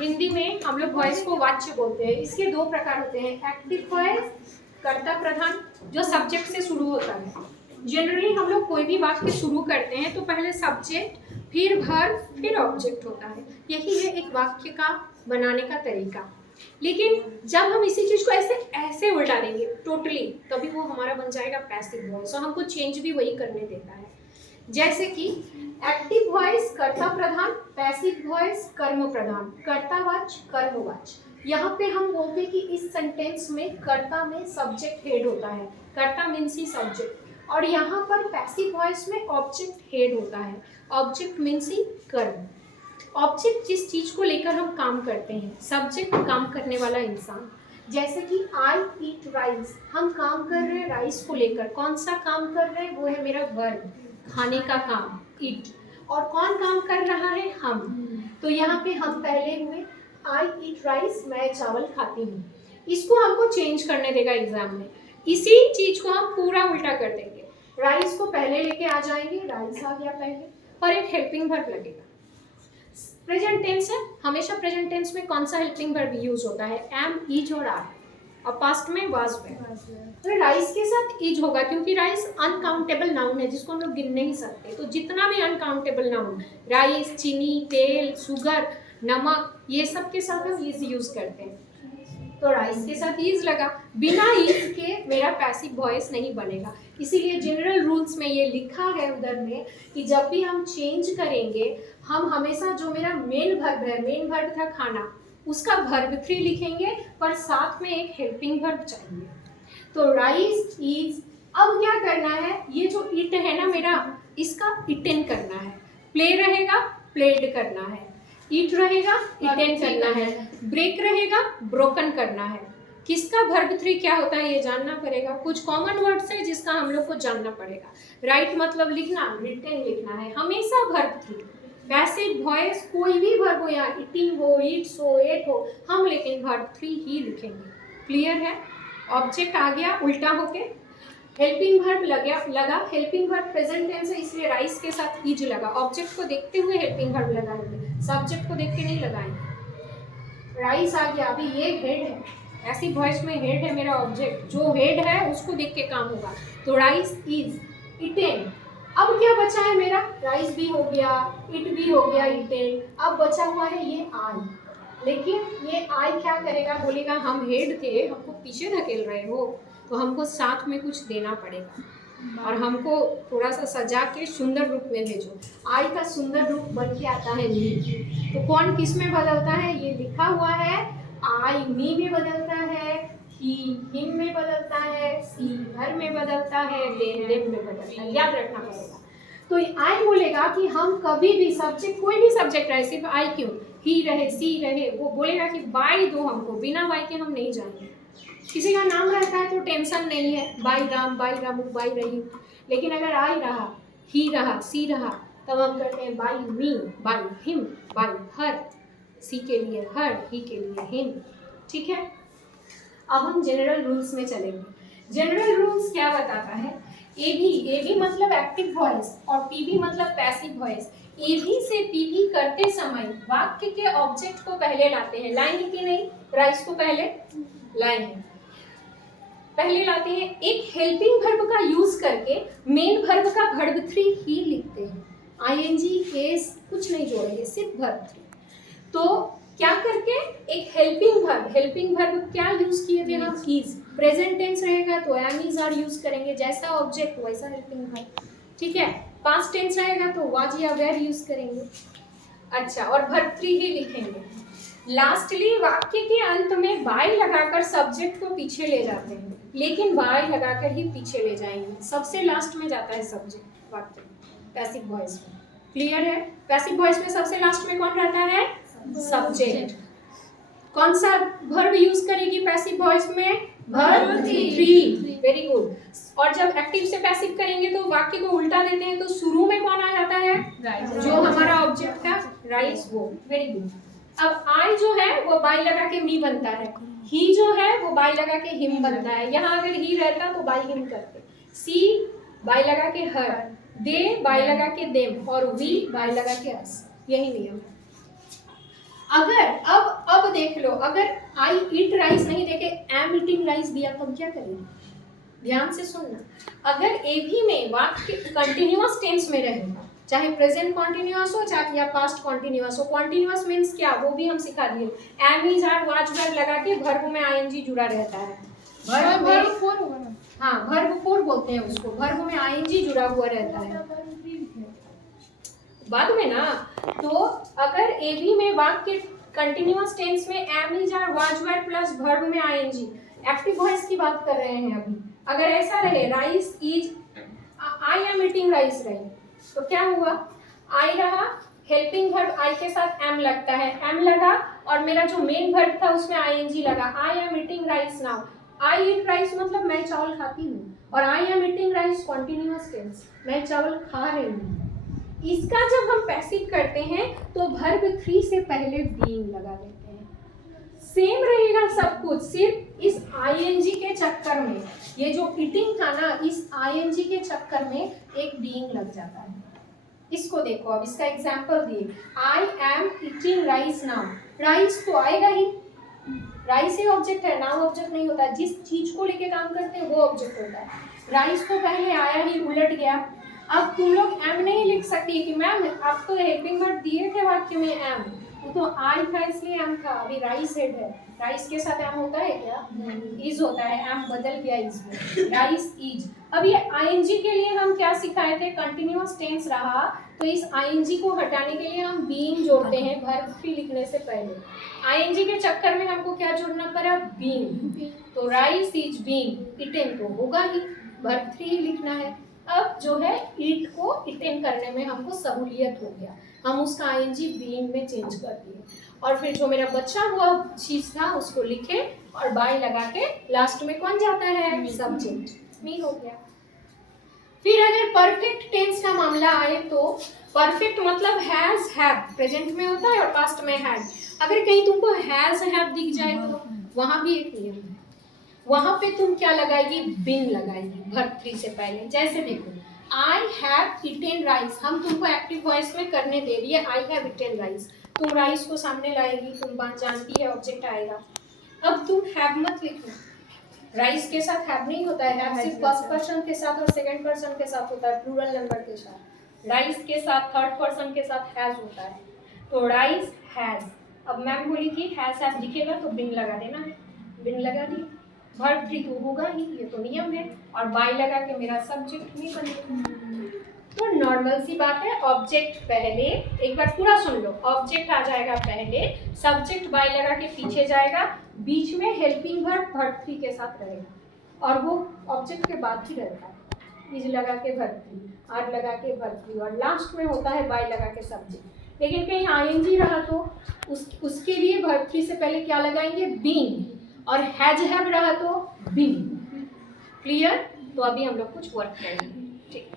हिंदी में हम लोग वॉइस को वाच्य बोलते हैं। इसके दो प्रकार होते हैं, एक्टिव वॉइस कर्ता प्रधान जो सब्जेक्ट से शुरू होता है। जनरली हम लोग कोई भी वाक्य शुरू करते हैं तो पहले सब्जेक्ट, फिर वर्ब, फिर ऑब्जेक्ट होता है। यही है एक वाक्य का बनाने का तरीका। लेकिन जब हम इसी चीज को ऐसे ऐसे उल्टा देंगे टोटली, तभी वो हमारा बन जाएगा पैसिव वॉइस, और हमको चेंज भी वही करने देता है। जैसे कि एक्टिव वॉइस कर्ता प्रधान, पैसिव वॉइस कर्म प्रधान, कर्तावाच्य कर्मवाच्य। यहाँ पे हम बोलते हैं कि इस सेंटेंस में कर्ता में सब्जेक्ट हेड होता है, कर्ता मीन्स ही सब्जेक्ट, और यहाँ पर पैसिव वॉइस में ऑब्जेक्ट हेड होता है, ऑब्जेक्ट मीन्स ही कर्म। ऑब्जेक्ट जिस चीज को लेकर हम काम करते हैं, सब्जेक्ट काम करने वाला इंसान। जैसे कि आई ईट राइस, हम काम कर रहे हैं राइस को लेकर। कौन सा काम कर रहे हैं? वो है मेरा वर्ब, खाने का काम, ईट। और कौन काम कर रहा है? हम। तो यहाँ पे हम पहले हुए आई ईट राइस, मैं चावल खाती हूँ। इसको हमको चेंज करने देगा एग्जाम में। इसी चीज को हम पूरा उल्टा कर देंगे, राइस को पहले लेके आ जाएंगे, राइस आ गया पहले, और एक हेल्पिंग वर्ब लगेगा। प्रेजेंट टेंस है, हमेशा प्रेजेंट टेंस में कौन सा हेल्पिंग वर्ब यूज होता है? एम, इज और आर, और पास्ट में वाज वेयर। तो राइस के साथ इज होगा, क्योंकि राइस अनकाउंटेबल नाउन है जिसको हम लोग गिन नहीं सकते। तो जितना भी अनकाउंटेबल नाउन, राइस, चीनी, तेल, शुगर, नमक, ये सब के साथ हम इज यूज करते हैं। तो राइस के साथ इज लगा, बिना इज के मेरा पैसिव वॉइस नहीं बनेगा। इसीलिए जनरल रूल्स में ये लिखा है उधर में कि जब भी हम चेंज करेंगे, हम हमेशा जो मेरा मेन वर्ब है, मेन वर्ब था खाना, उसका वर्ब 3 लिखेंगे, पर साथ में एक हेल्पिंग वर्ब चाहिए। तो राइस, इज। अब क्या करना है? ये जो इट है ना मेरा, इसका इटेन करना है। प्ले रहेगा, प्लेड करना है। ईट रहेगा, इटेन करना है। ब्रेक रहेगा, ब्रोकन करना है। किसका वर्ब 3 क्या होता है ये जानना पड़ेगा। कुछ कॉमन वर्ड्स है जिसका हम लोग को जानना पड़ेगा। राइट मतलब लिखना, रिटेन लिखना है, हमेशा वर्ब 3। पैसिव वॉइस कोई भी वर्ब हो, या इटिंग हो, ईट्स हो, एट हो, हम लेकिन वर्ब 3 ही लिखेंगे। क्लियर है? ऑब्जेक्ट आ गया उल्टा होके, हेल्पिंग वर्ब लगा। हेल्पिंग वर्ब प्रेजेंट टेंस है, इसलिए राइस के साथ इज लगा। ऑब्जेक्ट को देखते हुए हेल्पिंग वर्ब लगाएंगे, सब्जेक्ट को देख के नहीं लगाएंगे। राइस आ गया, अभी ये हेड है, ऐसी वॉइस में हेड है मेरा ऑब्जेक्ट, जो हेड है उसको देख के काम होगा। तो राइस इज इटेन। अब क्या बचा है मेरा? राइस भी हो गया, इट भी हो गया, इटेन। अब बचा हुआ है ये आई। लेकिन ये आई क्या करेगा? बोलेगा हम हेड थे, हमको पीछे धकेल रहे हो, तो हमको साथ में कुछ देना पड़ेगा, और हमको थोड़ा सा सजा के सुंदर रूप में भेजो। आई का सुंदर रूप बन के आता है मी। तो कौन किस में बदलता है? ये लिखा हुआ है, आई मी में बदलता है, ही हिम में बदलता है, सी हर में बदलता है, देम में बदलता है। याद रखना पड़ेगा। तो आई बोलेगा कि हम कभी भी सब्जेक्ट, कोई भी सब्जेक्ट रहे, सिर्फ आई क्यों, ही रहे, सी रहे, वो बोलेगा कि बाई दो हमको, बिना बाई के हम नहीं जाएंगे। किसी का नाम रहता है तो टेंशन नहीं है, by Ram, by Ramu, by Rahim. लेकिन अगर आई रहा, ही रहा, सी रहा, तब हम करते हैं by me, by him, by her, she के लिए हर, ही के लिए हिम। ठीक है? अब हम जनरल रूल्स में चलेंगे। जनरल रूल्स क्या बताता है? एबी मतलब एक्टिव वॉइस, और पीबी मतलब पैसिव वॉइस। एबी से पीबी करते समय वाक्य के ऑब्जेक्ट को पहले लाते हैं। लाइन है कि नहीं? राइस को पहले लाइन है, पहले लाते हैं। एक हेल्पिंग वर्ब का यूज करके मेन वर्ब का वर्ब 3 ही लिखते हैं। आईएनजी, केस कुछ नहीं जोड़ेंगे, सिर्फ वर्ब 3। तो क्या करके? एक हेल्पिंग वर्ब क्या यूज किए थे हम? इज। प्रेजेंट टेंस रहेगा तो एम, इज, आर यूज करेंगे, जैसा ऑब्जेक्ट वैसा हेल्पिंग वर्ब। ठीक है? पास्ट टेंस रहेगा तो वाज या वेर यूज करेंगे। अच्छा, और वर्ब 3 ही लिखेंगे। लास्टली वाक्य के अंत में बाय लगाकर सब्जेक्ट को पीछे ले जाते हैं, लेकिन बाय लगाकर ही पीछे ले जाएंगे। सबसे लास्ट में जाता है सब्जेक्ट वाक्य पैसिव वॉइस में। क्लियर है? पैसिव वॉइस में सबसे लास्ट में कौन रहता है? सब्जेक्ट। कौन सा वर्ब यूज करेगी पैसिव वॉइस में? वर्ब 3। Very good. और जब एक्टिव से पैसिव करेंगे तो वाक्य को उल्टा देते हैं, तो शुरू में कौन आ जाता है? जो हमारा ऑब्जेक्ट था, राइस, वो। Very good. अब आई जो है वो बाई लगा के मी बनता है, ही जो है वो बाई लगा के हिम बनता है। यहाँ अगर ही रहता तो बाई हिम करते। सी बाई लगा के हर, दे बाई लगा के देम, और वी बाई लगा के अस। यही नियम है। अगर अब देख लो, अगर आई ईट राइस नहीं देके एम ईटिंग राइस दिया तब क्या करेंगे? ध्यान से सुनना, अगर ए भी में वाक्य कंटिन्यूअस टेंस में रहे, चाहे प्रेजेंट कॉन्टिन्यूअस हो चाहे या पास्ट कॉन्टिन्यूअस हो, कॉन्टिन्यूअस मीन्स क्या वो भी हम सिखा दिए, am is are was verb लगा के वर्ब में आईएनजी जुड़ा रहता है, वर्ब फोर होगा ना, हाँ वर्ब फोर बोलते हैं उसको, वर्ब में आईएनजी जुड़ा हुआ रहता है बाद में ना। तो अगर ए बी में वाक्य कंटिन्यूअस टेंस में am is are was verb plus verb में आईएनजी, एक्टिव वॉइस की बात कर रहे हैं अभी, अगर ऐसा रहे rice is, I am eating rice रहे, तो क्या हुआ, आई रहा, हेल्पिंग वर्ब आई के साथ एम लगता है, एम लगा और मेरा जो मेन वर्ब था उसमें आईएनजी लगा, I am eating rice now, I eat rice मतलब मैं चावल खाती हूँ, और I am eating rice continuous tense, मैं चावल खा रही हूँ। इसका जब हम पैसिव करते हैं तो वर्ब 3 से पहले बीइंग लगा देते हैं, सेम रहेगा सब कुछ, सिर्फ इस आईएनजी के चक्कर में, ये जो ईटिंग था ना, इस आईएनजी के चक्कर में एक बीइंग लग जाता है। इसको देखो, अब इसका एग्जांपल दिए, आई am eating rice now, rice तो आएगा ही, राइस ही ऑब्जेक्ट है, नाउ ऑब्जेक्ट नहीं होता, जिस चीज को लेके काम करते हैं वो ऑब्जेक्ट होता है, राइस तो पहले आया ही, उलट गया। अब तुम लोग एम नहीं लिख सकती कि मैम आप तो हेल्पिंग वर्ब दिए थे वाक्य में एम, वो तो आई था इसलिए एम था, अभी राइस हेड है, राइस के साथ एम होता है क्या? इज होता है, एम बदल गया इज में, राइस इज। अब ये आईएनजी के लिए हम क्या सिखाए थे, कंटिन्यूअस टेंस रहा तो इस आईएनजी को हटाने के लिए हम बीइंग जोड़ते हैं वर्ब 3 लिखने से पहले, आईएनजी के चक्कर में हमको क्या जोड़ना पड़ा, बीइंग, तो राइस इज बीइंग ईटेन तो होगा ही, वर्ब 3 लिखना है। अब जो है ईट को ईटेन करने में हमको सहूलियत हो गया, हम उसका आईएनजी बीइंग में चेंज कर दिए, और फिर जो मेरा बचा हुआ चीज था उसको लिखे और बाय लगा के लास्ट में कौन जाता है, सब्जेक्ट, मी हो गया। फिर अगर परफेक्ट टेंस का मामला आए तो परफेक्ट मतलब हैज हैव प्रेजेंट में होता है और पास्ट में हैड, अगर कहीं तुमको हैज हैव दिख जाए तो वहां भी एक नियम है, वहां पे तुम क्या लगाएगी, बिन लगाएगी वर्ब 3 से पहले। जैसे देखो, आई हैव ईटेन राइस, हम तुमको एक्टिव वॉइस में करने दे रही है, आई हैव ईटेन राइस, तुम राइस को सामने लाएगी, तुम बात जानती है ऑब्जेक्ट आएगा। अब तुम हैव मत लिखो, राइस के साथ हैव नहीं होता है, हैव सिर्फ फर्स्ट पर्सन के साथ और सेकंड पर्सन के साथ होता है, प्लूरल नंबर के साथ, राइस के साथ थर्ड पर्सन के साथ हैज होता है, तो राइस हैज। अब मैम बोली थी हैज हैव दिखेगा तो बिन लगा देना है, बिन लगा दी, वर्ब 3 तो होगा ही, ये तो नियम है, और बाय लगा के मेरा सब्जेक्ट नहीं बनेगा। तो नॉर्मल सी बात है, ऑब्जेक्ट पहले, एक बार पूरा सुन लो, ऑब्जेक्ट आ जाएगा पहले, सब्जेक्ट बाय लगा के पीछे जाएगा, बीच में हेल्पिंग वर्ब 3 के साथ रहेगा, और वो ऑब्जेक्ट के बाद ही रहता है, इज लगा के वर्ब 3, आर लगा के वर्ब 3, और लास्ट में होता है बाय लगा के सब्जेक्ट। लेकिन कहीं आईएनजी रहा तो उसके लिए वर्ब 3 से पहले क्या लगाएंगे, बीइंग, और हैज हैव रहा तो बीइंग। क्लियर? तो अभी हम लोग कुछ वर्क करेंगे, ठीक।